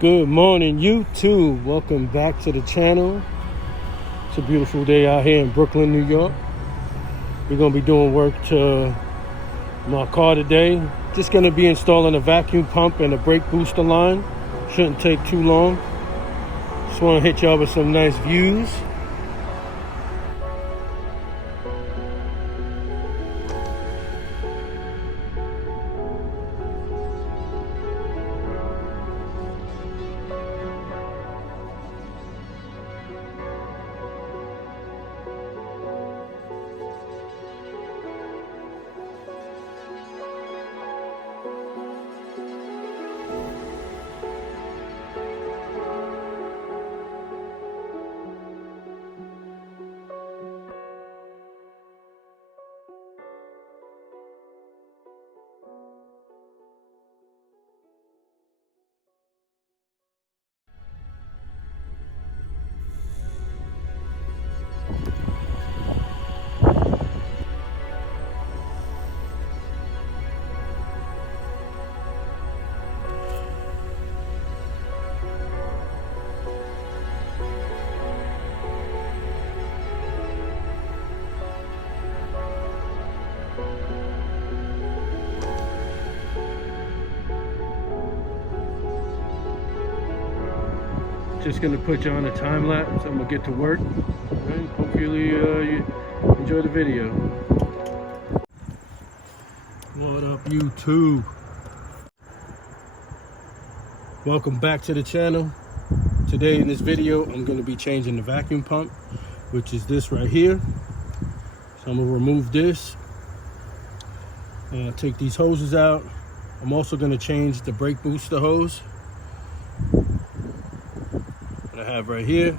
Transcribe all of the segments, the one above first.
Good morning, YouTube. Welcome back to the channel. It's a beautiful day out here in Brooklyn, New York. We're going to be doing work to my car today. Just going to be installing a vacuum pump and a brake booster line. Shouldn't take too long. Just want to hit y'all with some nice views. Just gonna put you on a time lapse. I'm gonna get to work. Right? Hopefully you enjoy the video. What up, YouTube? Welcome back to the channel. Today in this video, I'm gonna be changing the vacuum pump, which is this right here. So I'm gonna remove this, take these hoses out. I'm also gonna change the brake booster hose. I have right here.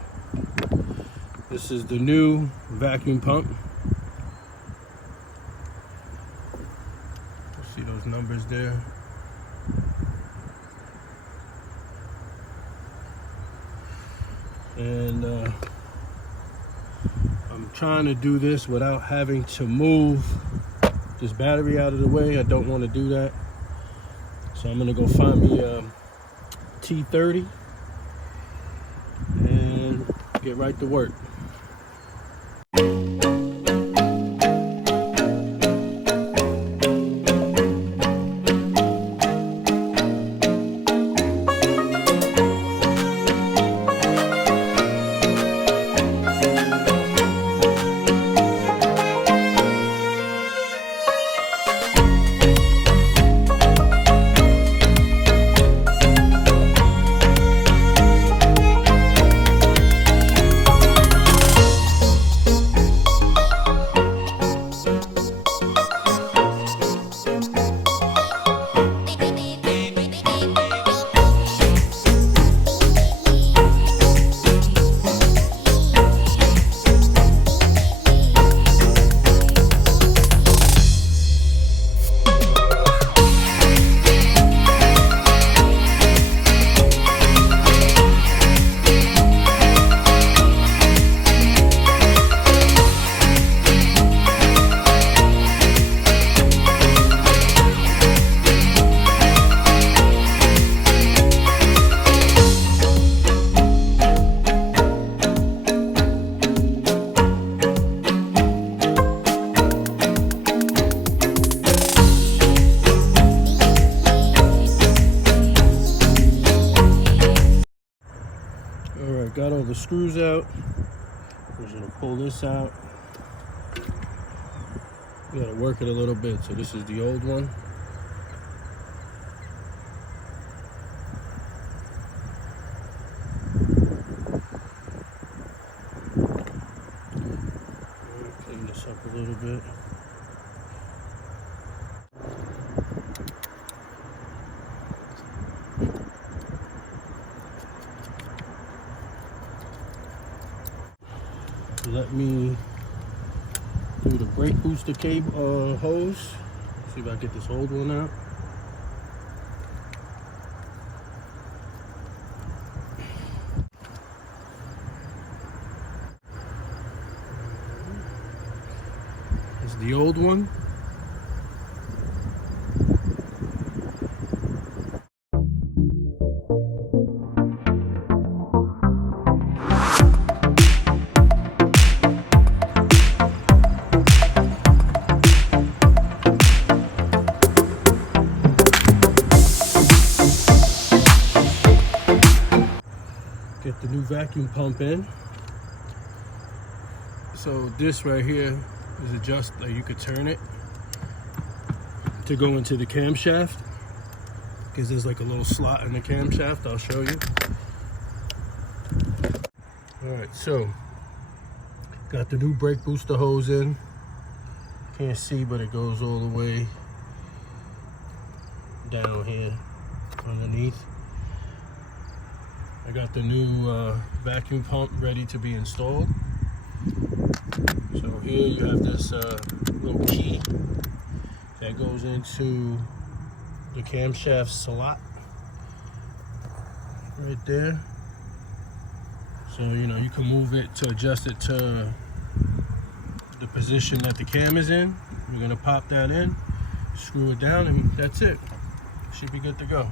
This is the new vacuum pump. See those numbers there? And I'm trying to do this without having to move this battery out of the way. I don't want to do that. So I'm gonna go find me a T30 and get right to work. Alright, got all the screws out. I'm just gonna pull this out. We gotta work it a little bit. So this is the old one. Clean this up a little bit. Let me do the brake booster cable hose. See if I get this old one out. It's the old one. Got the new vacuum pump in. So this right here is like you could turn it to go into the camshaft, because there's like a little slot in the camshaft. I'll show you. All right, so got the new brake booster hose in. Can't see, but it goes all the way down here underneath. I got the new vacuum pump ready to be installed. So here you have this little key that goes into the camshaft slot right there. So you know, you can move it to adjust it to the position that the cam is in. We're gonna pop that in, screw it down, and that's it. Should be good to go.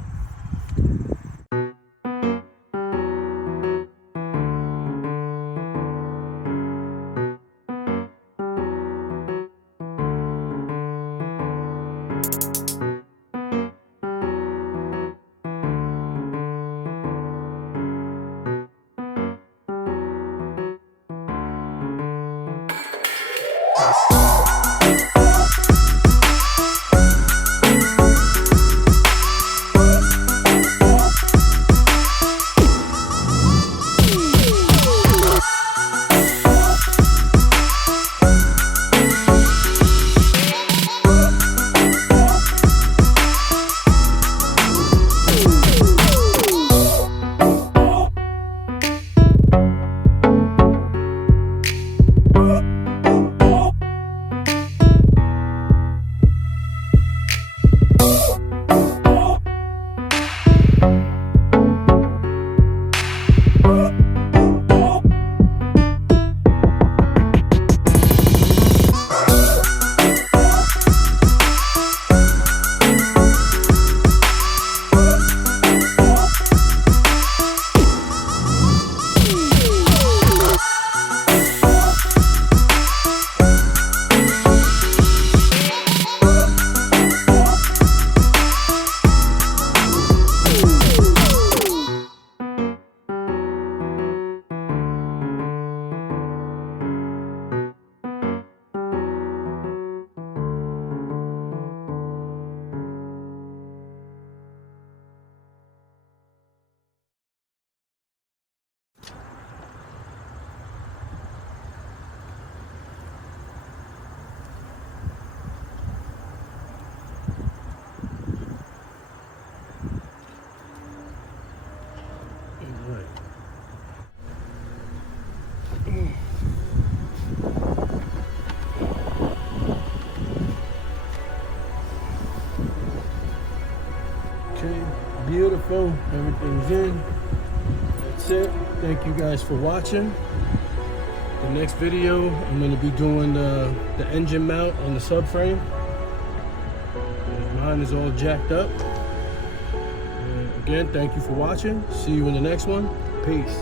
Okay, beautiful. Everything's in. That's it. Thank you guys for watching. The next video, I'm going to be doing the engine mount on the subframe. Mine is all jacked up. And again, thank you for watching. See you in the next one. Peace.